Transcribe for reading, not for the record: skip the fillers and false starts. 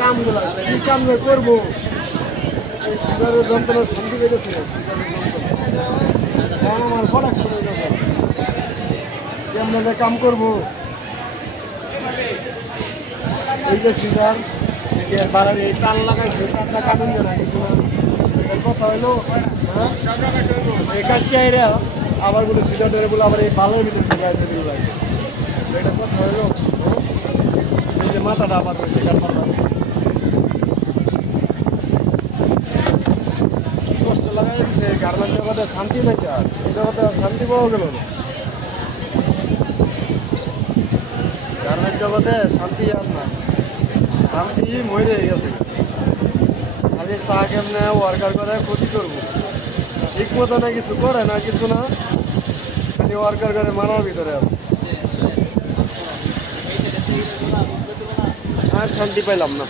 কামগুলা কি কাম করবো সিগারের যন্ত্রণা শান্তি পেয়েছে আমার প্রোডাকশন হয়ে গেছে কেমন কাম করবো এই যে সিগার বাড়ার এই তাল লাগাইছে তারটা কাটুন না কিছু না কথা হইলো হ্যাঁ এই কাচ্চাইরা আবার বলে সিগার ধরে বলে আবার এই ভালোর ভিতরে সিগার ধরে লাগবে এটা কথা হইলো এই যে মাথাটা আবার সিগার পাল্লা কষ্ট লাগাই দিচ্ছে গার্মেন্ট জগতে শান্তি নাই আর এই জগতে শান্তি পাওয়া গেল না গার্মেন্ট জগতে শান্তি আর না শান্তি মরে গেছে খালি চা কেমনে ওয়ার্কার করে ক্ষতি করবো ঠিক মতো না কিছু করে না কিছু না খালি ওয়ার্কার করে মানার ভিতরে আর শান্তি পাইলাম না